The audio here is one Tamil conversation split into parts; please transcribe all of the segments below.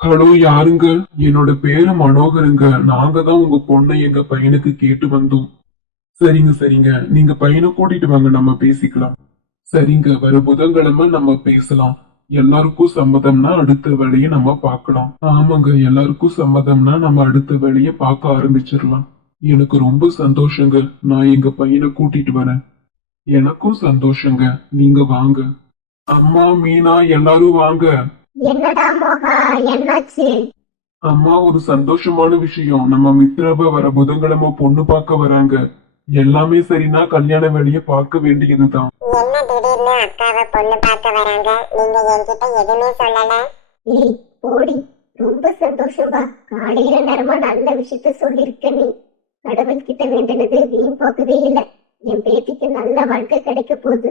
ஹலோ, யாருங்க? என்னோட பேரு மனோகருங்க. நாங்க தான் உங்க பொண்ணை எங்க பையனுக்கு கேட்டு வந்தோம். சரிங்க சரிங்க, நீங்க பையனை கூட்டிட்டு வாங்க, நம்ம பேசிக்கலாம். சரிங்க, வர புதன்கிழமை நம்ம பேசலாம். எல்லாருக்கும் சம்மதம்னா அடுத்த வேலையை நம்ம பார்க்கலாம். ஆமாங்க, எல்லாருக்கும் சம்மதம்னா நம்ம அடுத்த வேலையை பார்க்க ஆரம்பிச்சிடலாம். எனக்கு ரொம்ப சந்தோஷங்க. நான் எங்க பையனை கூட்டிட்டு வரேன். எனக்கும் சந்தோஷங்க. நீங்க வாங்க. அம்மா, மீனா, எல்லாரும் வாங்க. என்னடா மோகா, என்னாச்சு? அம்மா, ஒரு சந்தோஷமான விஷயம். நம்ம மித்ராவை வர புதன்கிழமை பொண்ணு பார்க்க வராங்க. எல்லாமே சரினா கல்யாண வேலையை பார்க்க வேண்டியதுதான். என்ன திடீர்னு அக்காவை பொண்ணு பார்க்க வராங்க? நீங்க என்கிட்ட எதுவுமே சொல்லல. ஏய் போடி, ரொம்ப சந்தோஷமா. காலையில நேரமா நல்ல விஷயத்த சொல்லிருக்க நீ. கடவுள் கிட்ட வேண்டினது வீண் போகவே இல்லை. என் பேத்திக்கு நல்ல வாழ்க்கை கிடைக்க போகுது.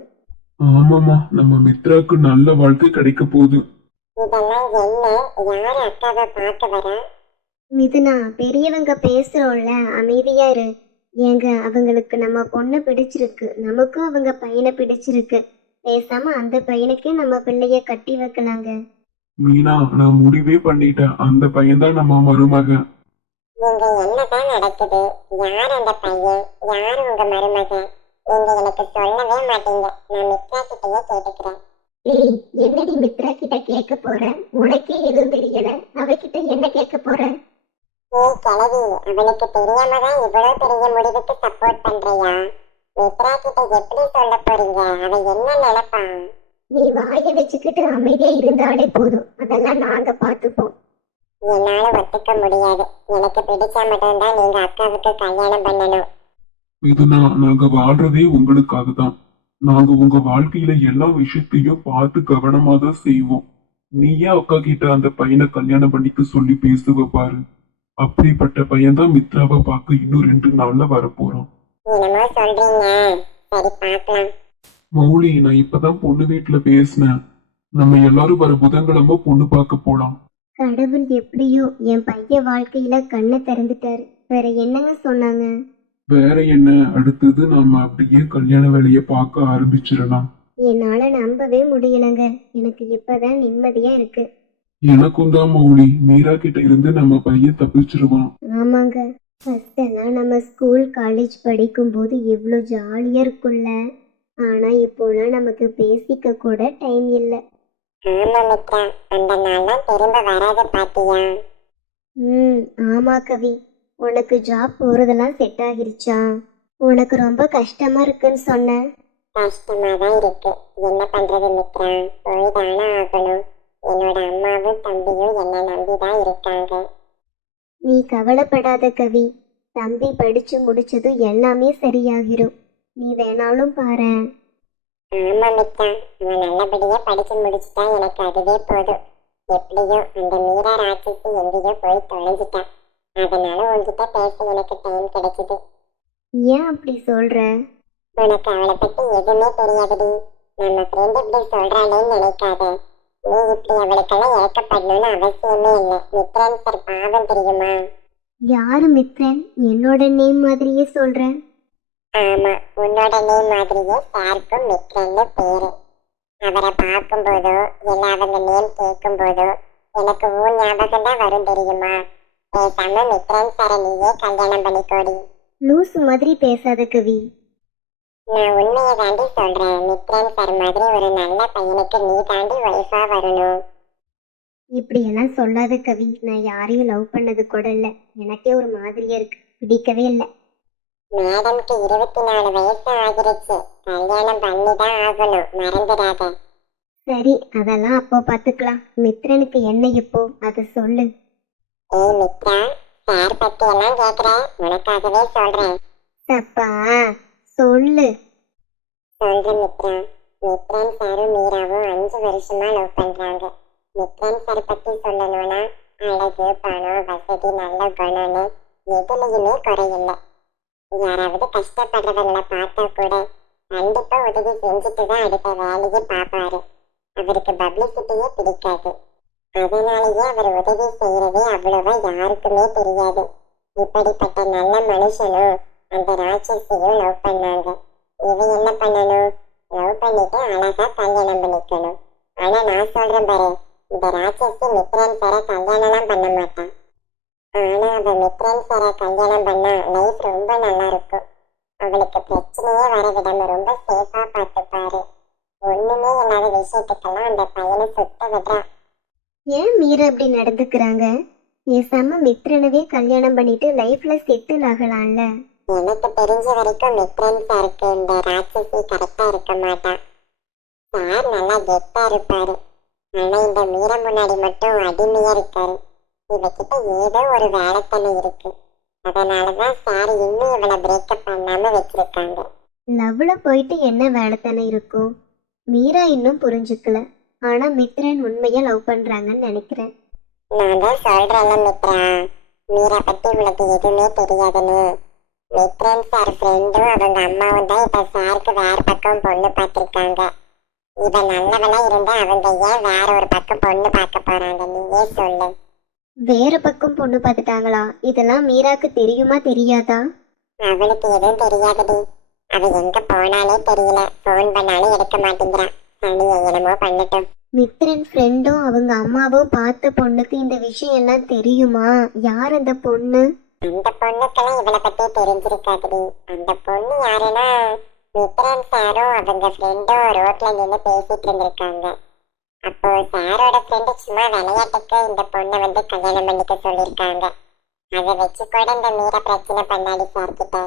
ஆமாமா, நம்ம மித்ராக்கு நல்ல வாழ்க்கை கிடைக்க போகுது. இதெல்லாம் என்ன? யாரு அக்காவை பார்க்க வரா? மிதுனா, பெரியவங்க பேசுறோம்ல, அமைதியா இரு. ஏங்க, அவங்களுக்கு நம்ம பொண்ணு பிடிச்சிருக்கு, நமக்கும் அவங்க பையனை பிடிச்சிருக்கு. பேசாம அந்த பையனுக்கே நம்ம பிள்ளைய கட்டி வைக்கலாங்க. மீனா, நான் முடிவே பண்ணிட்டேன். அந்த பையன்தான் நம்ம மருமகன். நீங்க என்னதான் நடக்குது? யார் அந்த பையன்? யார் உங்க மருமகன்? நீங்க எனக்கு சொல்லவே மாட்டீங்க. நான் மித்ரா கிட்டயே கேட்டுக்கிறேன். ஏய், என்னடி மித்ரா கிட்ட கேட்க போற? உனக்கே எதுவும் தெரியல, அவகிட்ட என்ன கேட்க போற? ஏய் கிழவி, அவனுக்கு தெரியாம தான் இவ்வளவு பெரிய முடிவுக்கு சப்போர்ட் பண்றியா? மித்ரா கிட்ட எப்படி சொல்ல போறீங்க? அவன் என்ன நினைப்பான்? நீ வாயை வச்சுக்கிட்டு அமைதியா இருந்தாலே போதும், அதெல்லாம் நாங்க பார்த்துப்போம். என்னால ஒத்துக்க முடியாது. எனக்கு பிடிச்சா மட்டும்தான் நீங்க அக்காவுக்கு கல்யாணம் பண்ணணும். இதுனா நாங்க வாழ்றதே உங்களுக்காக தான். நாங்க உங்க வாழ்க்கையில எல்லா விஷயத்தையும் பார்த்து கவனமா தான் செய்வோம். நீயே அக்கா கிட்ட அந்த பையனை கல்யாணம் பண்ணிக்க சொல்லி பேசுவ பாரு. அப்படிப்பட்ட பையன்தான் மித்ராவை பார்க்க இன்னும் 2 நாள்ல வரப்போறான். என்னமோ சொல்றீங்க. சரி பார்க்கலாம். மௌலி, நான் இப்பதான் பொண்ணு வீட்டுல பேசினேன். நம்ம எல்லாரும் வர புதன்கிழமை பொண்ணு பார்க்க போலாம். கடவுள் எப்படியோ என் பையன் வாழ்க்கையில கண்ணை திறந்துட்டாரு. வேற என்னங்க சொன்னாங்க? வேற என்ன, அடுத்தது நாம அப்படியே கல்யாண வேலையை பார்க்க ஆரம்பிச்சிடலாம். என்னால நம்பவே முடியலங்க. எனக்கு இப்பதான் நிம்மதியா இருக்கு. எனக்கும் தான் மௌலி. மீரா கிட்ட இருந்து நம்ம பையன் தப்பிச்சிருவான். ஆமாங்க, ஃபர்ஸ்ட் எல்லாம் நம்ம ஸ்கூல் காலேஜ் படிக்கும்போது எவ்வளோ ஜாலியா இருக்கும்ல. ஆனா இப்போலாம் நமக்கு பேசிக்க கூட டைம் இல்லை. ஆமா மித்ரா, அந்த நாள்லாம் திரும்ப வராது பாத்தியா? ஆமா கவி. உனக்கு ஜாப் போறதெல்லாம் செட் ஆகிருச்சா? உனக்கு ரொம்ப கஷ்டமா இருக்குன்னு சொன்ன. கஷ்டமா தான் இருக்கு. என்ன பண்றது மித்ரா, போய் தானே ஆகணும். என்னோட அம்மாவும் தம்பியும் என்ன நம்பிதான் இருக்காங்க. நீ கவலைப்படாத கவி. தம்பி படிச்சு முடிச்சதும் எல்லாமே சரியாகிரும். நீ வேணாலும் பாரேன். ஆமா மித்ரா, அவன் நல்லபடியா படிச்சு முடிச்சுட்டா எனக்கு அதுவே போதும். எப்படியோ அந்த மீரா ராட்சசி எங்கேயோ போய் தொலைஞ்சிட்டான். அதனால உன்கிட்ட பேச எனக்கு டைம் கிடைச்சது. ஏன் அப்படி சொல்ற? உனக்கு அவளை பத்தி எதுவுமே தெரியாதுடி. நம்ம ஃப்ரெண்ட் இப்படி சொல்றாளேன்னு நினைக்காத. நீ இப்படி அவளுக்கெல்லாம் இறக்கப்படணும்னு அவசியமே இல்லை. மித்ரன் சார் பாவம் தெரியுமா? யாரு மித்ரன்? என்னோட நேம் மாதிரியே சொல்ற. ஆமா, உன்னோட நேம் மாதிரியே சாருக்கும் மித்ரன்னு பேரு. அவரை பார்க்கும்போதோ இல்ல அவங்க நேம் கேட்கும் போதோ எனக்கு ஊர் ஞாபகம் தான் வரும் தெரியுமா? பேசாம மித்ரன் சாரை நீயே கல்யாணம் பண்ணிக்கோடி. லூசு மாதிரி பேசாத கவி. நான் உண்மையை தாண்டி சொல்றேன். மித்ரன் சார் மாதிரி ஒரு நல்ல பையனுக்கு நீ தாண்டி ஒய்ஃபா வரணும். இப்படியெல்லாம் சொல்லாத கவி. நான் யாரையும் லவ் பண்ணது கூட இல்லை. எனக்கே ஒரு மாதிரியா இருக்கு, பிடிக்கவே இல்லை. மேடம்க்கு 24 வயசு ஆகிருச்சு. கல்யாணம் பண்ணிதான் ஆகணும், மறந்துடாத. சரி, அதெல்லாம் அப்போ பார்த்துக்கலாம். மித்ரனுக்கு என்ன இப்போ அதை சொல்லு. ஏய் மித்ரா, சார் பத்தி எல்லாம் கேக்குறேன், உனக்காகவே சொல்றேன். தப்பா? சொல்லு. சொல்றேன் மித்ரா. மித்ரன் சாரும் மீராவும் 5 வருஷமா லவ் பண்றாங்க. மித்ரன் சார் பத்தி சொல்லணும்னா அழகு, பணம், வசதி, நல்ல குணம்னு எதுலையுமே குறையில்லை. யாராவது கஷ்டப்படுறவங்களை பார்த்தா கூட கண்டிப்பா உதவி செஞ்சுட்டு தான் அடுத்த வேலையை பார்ப்பாரு. அவருக்கு பப்ளிசிட்டியே பிடிக்காது. அதனாலேயே அவர் உதவி செய்யறதே அவ்வளவா யாருக்குமே தெரியாது. இப்படிப்பட்ட நல்ல மனுஷனும் அந்த ராட்சசியும் லவ் பண்ணாங்க. இவன் என்ன பண்ணணும்? லவ் பண்ணிட்டு அழகா கல்யாணம் பண்ணிக்கணும். ஆனா நான் சொல்றேன் பாரு, இந்த ராட்சசி மித்ரன் சாரை கல்யாணம்லாம் பண்ண மாட்டான். ஆனா அவ மித்ரன் சாரை கல்யாணம் பண்ணா லைஃப் ரொம்ப நல்லா இருக்கும். அவளுக்கு பிரச்சனையே வர விடாம ரொம்ப சேஃபா பார்த்துப்பாரு. ஒண்ணுமே இல்லாத விஷயத்துக்கெல்லாம் அந்த பையனை சுத்த விடுறா. ஏன் மீரா அப்படி நடந்துக்கிறாங்க? பேசாம மித்ரனவே கல்யாணம் பண்ணிட்டு லைஃப்ல செட்டில் ஆகலாம்ல. எனக்கு தெரிஞ்ச வரைக்கும் மித்ரன் சாருக்கு இந்த ராட்சசி கரெக்டா இருக்க மாட்டா. சார் நல்லா கெத்தா இருப்பாரு. ஆனா இந்த மீரா முன்னாடி மட்டும் அடிமையா இருக்காரு. இவகிட்ட ஏதோ ஒரு வேலைத்தனம் இருக்கு. அதனாலதான் சார் இன்னும் இவளை பிரேக்கப் பண்ணாம வச்சிருக்காங்க. லவ்ல போயிட்டு என்ன வேலைத்தானே இருக்கும்? மீரா இன்னும் புரிஞ்சுக்கல. ஆனா மித்ரன் உண்மையா லவ் பண்றாங்கன்னு நினைக்கிறேன். நான் தான் சொல்றேன்ல மித்ரா, மீரா பத்தி உங்களுக்கு எதுவுமே தெரியாதுன்னு. மித்ரன் சார் ஃப்ரெண்டும் அவங்க அம்மாவும் தான் இப்ப சாருக்கு வேற பக்கம் பொண்ணு பார்த்திருக்காங்க. இவ நல்லவளா இருந்தா அவங்க ஏன் வேற ஒரு பக்கம் பொண்ணு பார்க்க போறாங்க? நீயே சொல்லு. வேற பக்கம் பொண்ணு பார்த்துட்டாங்களா? இதெல்லாம் மீராக்கு தெரியுமா தெரியாதா? அவளுக்கு எதுவும் தெரியாதுடி. அவ எங்க போனாலே தெரியல. போன் பண்ணாலும் எடுக்க மாட்டேங்கிறா. சனியை என்னமோ பண்ணட்டும். மித்ரன் ஃப்ரெண்டும் அவங்க அம்மாவும் பார்த்த பொண்ணுக்கு இந்த விஷயம் எல்லாம் தெரியுமா? யார் அந்த பொண்ணு? அந்த பொண்ணுக்கெல்லாம் இவளை பத்தி தெரிஞ்சிருக்காதுடி. அந்த பொண்ணு யாருன்னா மித்ரன் சாரும் அவங்க ஃப்ரெண்டும் ரோட்ல நின்று பேசிட்டு இருந்திருக்காங்க. அப்போ சாரோட ஃப்ரெண்டு சும்மா விளையாட்டுக்கு இந்த பொண்ணை வந்து கல்யாணம் பண்ணிக்க சொல்லியிருக்காங்க. அதை வச்சு கூட இந்த மீரா பிரச்சனை பண்ணாடி சார்கிட்ட.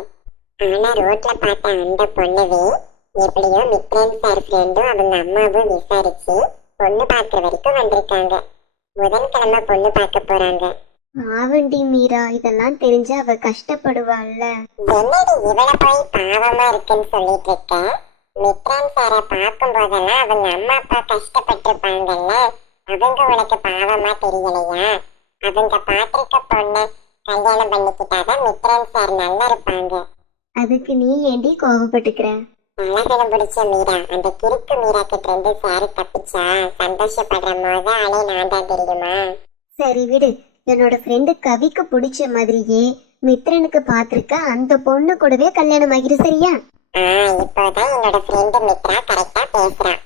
ஆனா ரோட்ல பார்த்த அந்த பொண்ணுவே எப்படியோ மித்ரன் சார் ஃப்ரெண்டும் அவங்க அம்மாவும் விசாரிச்சு பொண்ணு பார்க்குற வரைக்கும் வந்திருக்காங்க. புதன்கிழமை பொண்ணு பார்க்க போறாங்க. ஆவண்டி மீரா, இதெல்லாம் தெரிஞ்சா அவ கஷ்டப்படுவாள்ல. என்னடி இவளை போய் பாவமா இருக்குன்னு சொல்லிட்டு இருக்க? மித்ரன் சாரை பார்க்கும் போதெல்லாம் அவங்க அம்மா அப்பா கஷ்டப்பட்டிருப்பாங்கல்ல, அவங்க உனக்கு பாவமா தெரியலையா? அவங்க பார்த்திருக்க பொண்ணை கல்யாணம் பண்ணிக்கிட்டாதான் மித்ரன் சார் நல்லா இருப்பாங்க. அதுக்கு நீ ஏண்டி கோவப்பட்டுக்கிற? அழகிடம் பிடிச்ச மீரா, அந்த கிறுக்கு மீரா கிட்ட இருந்து சாரு தப்பிச்சா சந்தோஷப்படுற போது ஆளே நான் தான் தெரியுமா? சரி விடு. என்னோட ஃப்ரெண்டு கவிக்கு பிடிச்ச மாதிரியே மித்ரனுக்கு பார்த்திருக்க அந்த பொண்ணு கூடவே கல்யாணம் ஆகிரு, சரியா? இப்போதான் என்னோட ஃப்ரெண்டு மித்ரா கரெக்டா பேசுறான்.